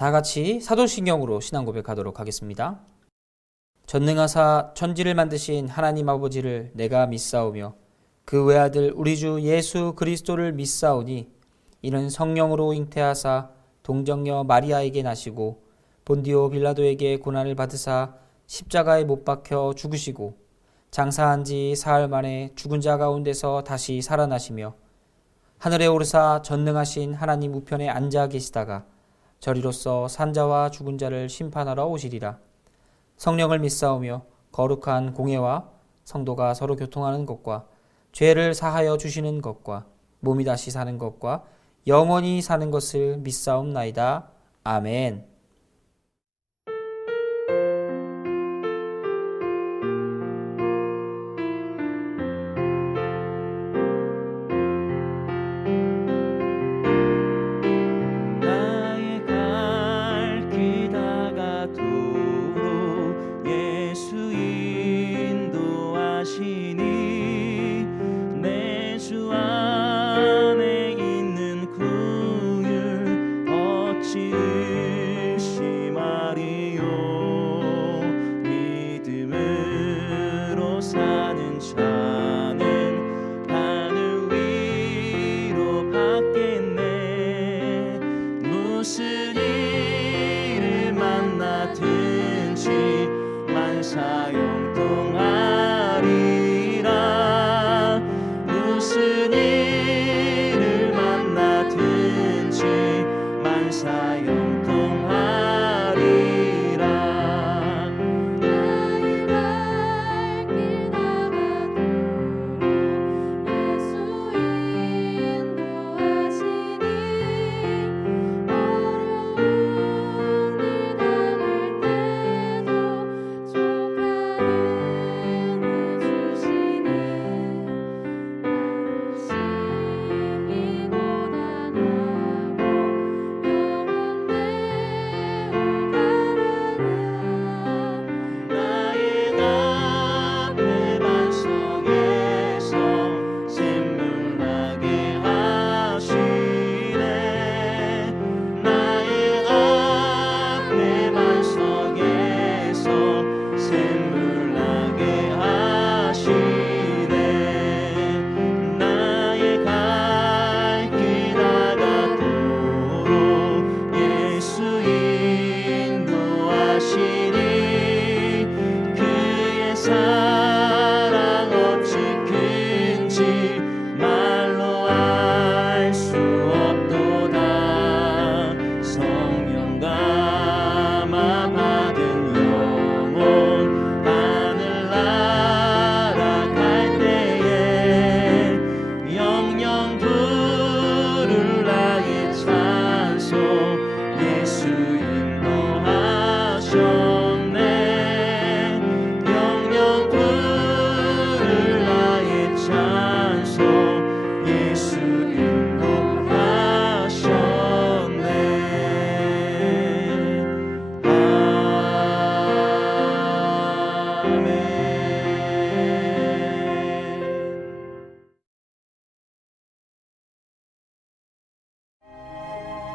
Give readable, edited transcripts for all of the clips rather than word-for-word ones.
다 같이 사도신경으로 신앙 고백하도록 하겠습니다. 전능하사 천지를 만드신 하나님 아버지를 내가 믿사오며 그 외아들 우리 주 예수 그리스도를 믿사오니 이는 성령으로 잉태하사 동정녀 마리아에게 나시고 본디오 빌라도에게 고난을 받으사 십자가에 못 박혀 죽으시고 장사한 지 사흘 만에 죽은 자 가운데서 다시 살아나시며 하늘에 오르사 전능하신 하나님 우편에 앉아 계시다가 저리로서 산자와 죽은 자를 심판하러 오시리라. 성령을 믿사오며 거룩한 공예와 성도가 서로 교통하는 것과 죄를 사하여 주시는 것과 몸이 다시 사는 것과 영원히 사는 것을 믿사옵나이다. 아멘.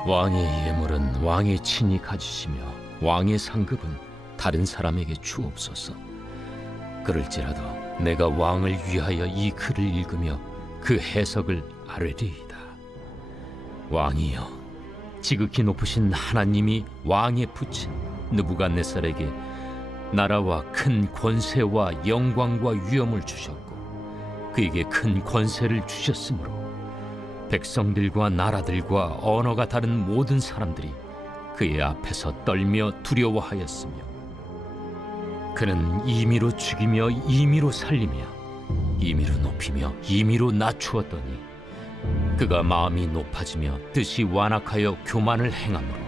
왕의 예물은 왕이 친히 가지시며 왕의 상급은 다른 사람에게 주옵소서. 그럴지라도 내가 왕을 위하여 이 글을 읽으며 그 해석을 아뢰리이다. 왕이여, 지극히 높으신 하나님이 왕에 붙인 느부갓네살에게 나라와 큰 권세와 영광과 위엄을 주셨고 그에게 큰 권세를 주셨으므로 백성들과 나라들과 언어가 다른 모든 사람들이 그의 앞에서 떨며 두려워하였으며 그는 임의로 죽이며 임의로 살리며 임의로 높이며 임의로 낮추었더니 그가 마음이 높아지며 뜻이 완악하여 교만을 행함으로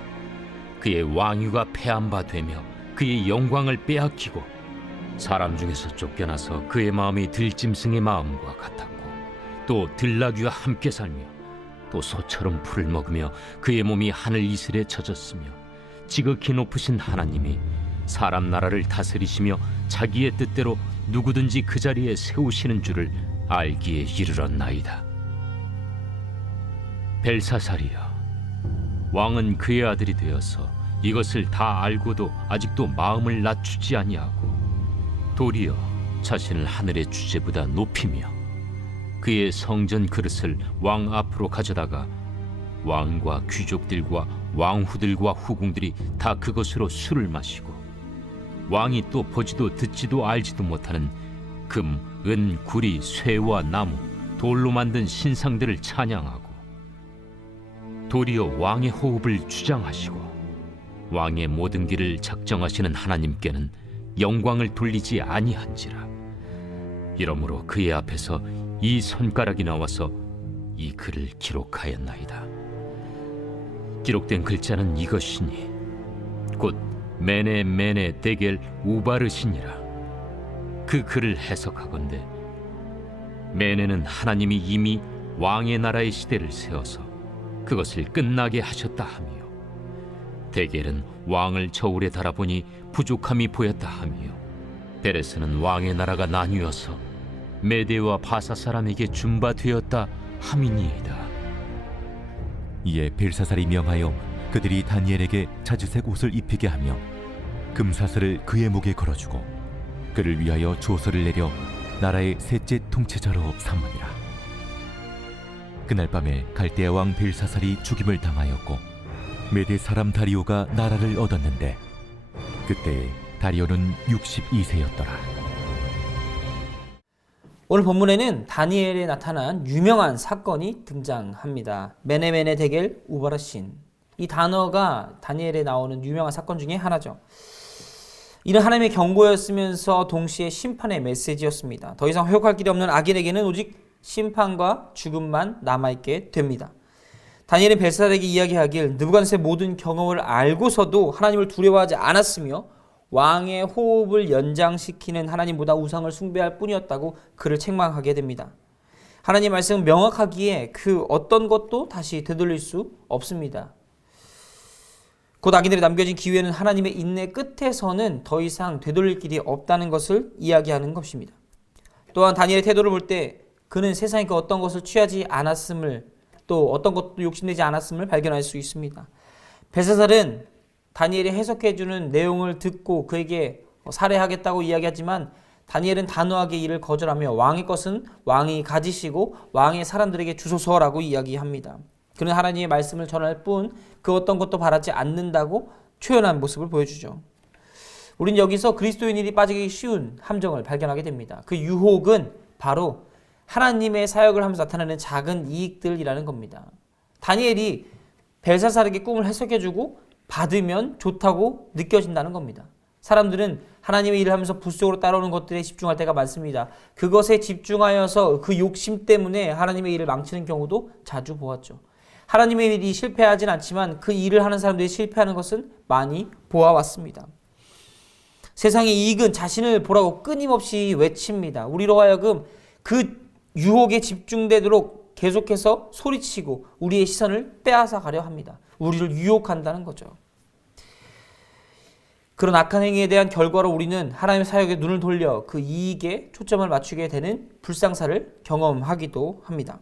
그의 왕위가 패한 바 되며 그의 영광을 빼앗기고 사람 중에서 쫓겨나서 그의 마음이 들짐승의 마음과 같았고 또 들나귀와 함께 살며 또 소처럼 풀을 먹으며 그의 몸이 하늘 이슬에 젖었으며 지극히 높으신 하나님이 사람 나라를 다스리시며 자기의 뜻대로 누구든지 그 자리에 세우시는 줄을 알기에 이르렀나이다. 벨사살이여, 왕은 그의 아들이 되어서 이것을 다 알고도 아직도 마음을 낮추지 아니하고 도리어 자신을 하늘의 주제보다 높이며 그의 성전 그릇을 왕 앞으로 가져다가 왕과 귀족들과 왕후들과 후궁들이 다 그것으로 술을 마시고 왕이 또 보지도 듣지도 알지도 못하는 금, 은, 구리, 쇠와 나무, 돌로 만든 신상들을 찬양하고 도리어 왕의 호흡을 주장하시고 왕의 모든 길을 작정하시는 하나님께는 영광을 돌리지 아니한지라. 이러므로 그의 앞에서 이 손가락이 나와서 이 글을 기록하였나이다. 기록된 글자는 이것이니 곧 메네 메네 데겔 우바르시니라. 그 글을 해석하건대 메네는 하나님이 이미 왕의 나라의 시대를 세워서 그것을 끝나게 하셨다 하며, 데겔은 왕을 저울에 달아보니 부족함이 보였다 하며, 베레스는 왕의 나라가 나뉘어서 메대와 바사 사람에게 준바되었다 함이니이다. 이에 벨사살이 명하여 그들이 다니엘에게 자주색 옷을 입히게 하며 금사슬을 그의 목에 걸어주고 그를 위하여 조서를 내려 나라의 셋째 통치자로 삼으니라. 그날 밤에 갈대아 왕 벨사살이 죽임을 당하였고 메대 사람 다리오가 나라를 얻었는데 그때 다리오는 62세였더라. 오늘 본문에는 다니엘에 나타난 유명한 사건이 등장합니다. 메네메네 데겔 우바르신. 이 단어가 다니엘에 나오는 유명한 사건 중에 하나죠. 이는 하나님의 경고였으면서 동시에 심판의 메시지였습니다. 더 이상 회복할 길이 없는 악인에게는 오직 심판과 죽음만 남아있게 됩니다. 다니엘은 벨사살에게 이야기하길 느부갓네살의 모든 경험을 알고서도 하나님을 두려워하지 않았으며 왕의 호흡을 연장시키는 하나님보다 우상을 숭배할 뿐이었다고 그를 책망하게 됩니다. 하나님의 말씀은 명확하기에 그 어떤 것도 다시 되돌릴 수 없습니다. 곧 악인들이 남겨진 기회는 하나님의 인내 끝에서는 더 이상 되돌릴 길이 없다는 것을 이야기하는 것입니다. 또한 다니엘의 태도를 볼 때 그는 세상에 그 어떤 것을 취하지 않았음을, 또 어떤 것도 욕심내지 않았음을 발견할 수 있습니다. 벨사살은 다니엘이 해석해주는 내용을 듣고 그에게 살해하겠다고 이야기하지만 다니엘은 단호하게 이를 거절하며 왕의 것은 왕이 가지시고 왕의 사람들에게 주소서라고 이야기합니다. 그는 하나님의 말씀을 전할 뿐 그 어떤 것도 바라지 않는다고 초연한 모습을 보여주죠. 우린 여기서 그리스도인이 빠지기 쉬운 함정을 발견하게 됩니다. 그 유혹은 바로 하나님의 사역을 하면서 나타나는 작은 이익들이라는 겁니다. 다니엘이 벨사살에게 꿈을 해석해주고 받으면 좋다고 느껴진다는 겁니다. 사람들은 하나님의 일을 하면서 부수적으로 따라오는 것들에 집중할 때가 많습니다. 그것에 집중하여서 그 욕심 때문에 하나님의 일을 망치는 경우도 자주 보았죠. 하나님의 일이 실패하진 않지만 그 일을 하는 사람들이 실패하는 것은 많이 보아왔습니다. 세상의 이익은 자신을 보라고 끊임없이 외칩니다. 우리로 하여금 그 유혹에 집중되도록 계속해서 소리치고 우리의 시선을 빼앗아 가려 합니다. 우리를 유혹한다는 거죠. 그런 악한 행위에 대한 결과로 우리는 하나님의 사역에 눈을 돌려 그 이익에 초점을 맞추게 되는 불상사를 경험하기도 합니다.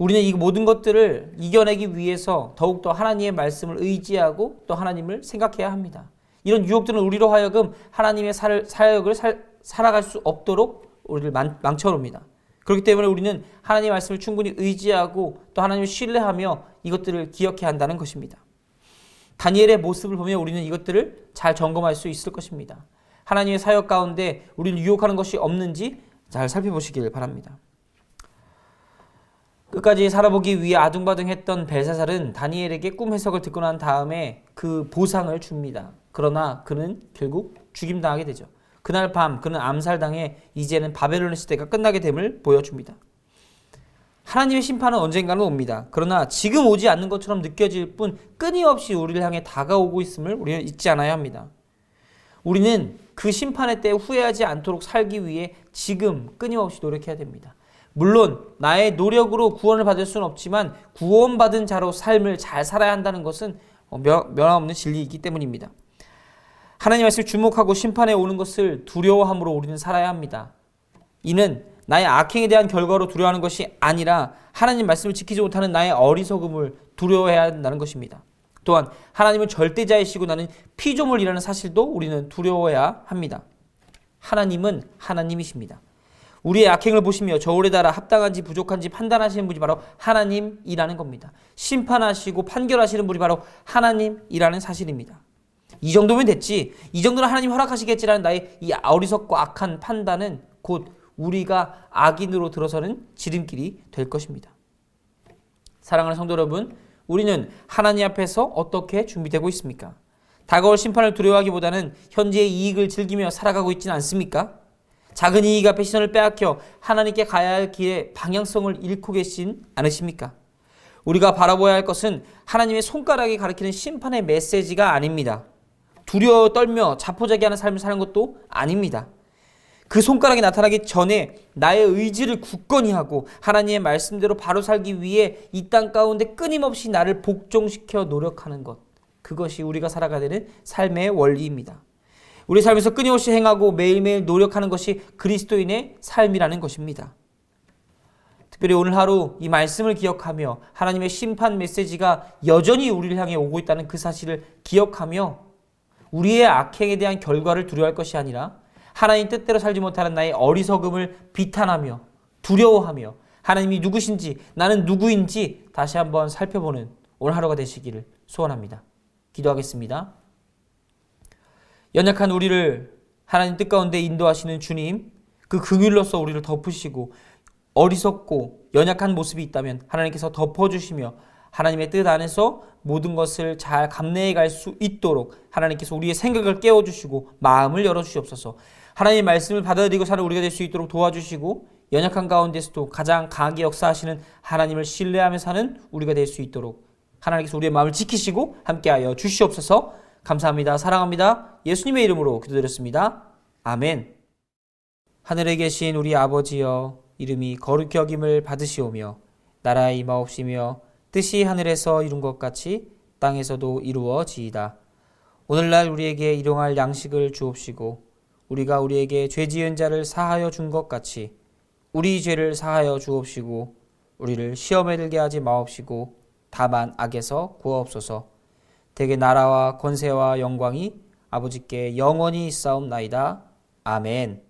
우리는 이 모든 것들을 이겨내기 위해서 더욱더 하나님의 말씀을 의지하고 또 하나님을 생각해야 합니다. 이런 유혹들은 우리로 하여금 하나님의 사역을 살아갈 수 없도록 우리를 망쳐놓습니다. 그렇기 때문에 우리는 하나님의 말씀을 충분히 의지하고 또 하나님을 신뢰하며 이것들을 기억해야 한다는 것입니다. 다니엘의 모습을 보면 우리는 이것들을 잘 점검할 수 있을 것입니다. 하나님의 사역 가운데 우리를 유혹하는 것이 없는지 잘 살펴보시길 바랍니다. 끝까지 살아보기 위해 아둥바둥했던 벨사살은 다니엘에게 꿈 해석을 듣고 난 다음에 그 보상을 줍니다. 그러나 그는 결국 죽임당하게 되죠. 그날 밤 그는 암살당해 이제는 바벨론 시대가 끝나게 됨을 보여줍니다. 하나님의 심판은 언젠가는 옵니다. 그러나 지금 오지 않는 것처럼 느껴질 뿐 끊임없이 우리를 향해 다가오고 있음을 우리는 잊지 않아야 합니다. 우리는 그 심판의 때에 후회하지 않도록 살기 위해 지금 끊임없이 노력해야 됩니다. 물론 나의 노력으로 구원을 받을 수는 없지만 구원받은 자로 삶을 잘 살아야 한다는 것은 변함없는 진리이기 때문입니다. 하나님의 말씀을 주목하고 심판에 오는 것을 두려워함으로 우리는 살아야 합니다. 이는 나의 악행에 대한 결과로 두려워하는 것이 아니라 하나님 말씀을 지키지 못하는 나의 어리석음을 두려워해야 한다는 것입니다. 또한 하나님은 절대자이시고 나는 피조물이라는 사실도 우리는 두려워해야 합니다. 하나님은 하나님이십니다. 우리의 악행을 보시며 저울에 달아 합당한지 부족한지 판단하시는 분이 바로 하나님이라는 겁니다. 심판하시고 판결하시는 분이 바로 하나님이라는 사실입니다. 이 정도면 됐지, 이 정도는 하나님 허락하시겠지라는 나의 이 어리석고 악한 판단은 곧 우리가 악인으로 들어서는 지름길이 될 것입니다. 사랑하는 성도 여러분, 우리는 하나님 앞에서 어떻게 준비되고 있습니까? 다가올 심판을 두려워하기보다는 현재의 이익을 즐기며 살아가고 있지는 않습니까? 작은 이익 앞에 시선을 빼앗겨 하나님께 가야 할 길의 방향성을 잃고 계신 않으십니까? 우리가 바라봐야 할 것은 하나님의 손가락이 가리키는 심판의 메시지가 아닙니다. 두려워 떨며 자포자기하는 삶을 사는 것도 아닙니다. 그 손가락이 나타나기 전에 나의 의지를 굳건히 하고 하나님의 말씀대로 바로 살기 위해 이 땅 가운데 끊임없이 나를 복종시켜 노력하는 것, 그것이 우리가 살아가야 되는 삶의 원리입니다. 우리 삶에서 끊임없이 행하고 매일매일 노력하는 것이 그리스도인의 삶이라는 것입니다. 특별히 오늘 하루 이 말씀을 기억하며 하나님의 심판 메시지가 여전히 우리를 향해 오고 있다는 그 사실을 기억하며 우리의 악행에 대한 결과를 두려워할 것이 아니라 하나님 뜻대로 살지 못하는 나의 어리석음을 비탄하며 두려워하며 하나님이 누구신지 나는 누구인지 다시 한번 살펴보는 오늘 하루가 되시기를 소원합니다. 기도하겠습니다. 연약한 우리를 하나님 뜻 가운데 인도하시는 주님, 그 긍휼로서 우리를 덮으시고 어리석고 연약한 모습이 있다면 하나님께서 덮어주시며 하나님의 뜻 안에서 모든 것을 잘 감내해 갈 수 있도록 하나님께서 우리의 생각을 깨워주시고 마음을 열어주시옵소서. 하나님의 말씀을 받아들이고 사는 우리가 될 수 있도록 도와주시고 연약한 가운데서도 가장 강하게 역사하시는 하나님을 신뢰하며 사는 우리가 될 수 있도록 하나님께서 우리의 마음을 지키시고 함께하여 주시옵소서. 감사합니다. 사랑합니다. 예수님의 이름으로 기도드렸습니다. 아멘. 하늘에 계신 우리 아버지여, 이름이 거룩히 여김을 받으시오며 나라의 임하옵시며 뜻이 하늘에서 이룬 것 같이 땅에서도 이루어지이다. 오늘날 우리에게 일용할 양식을 주옵시고 우리가 우리에게 죄 지은 자를 사하여 준 것 같이 우리 죄를 사하여 주옵시고 우리를 시험에 들게 하지 마옵시고 다만 악에서 구하옵소서. 대개 나라와 권세와 영광이 아버지께 영원히 있사옵나이다. 아멘.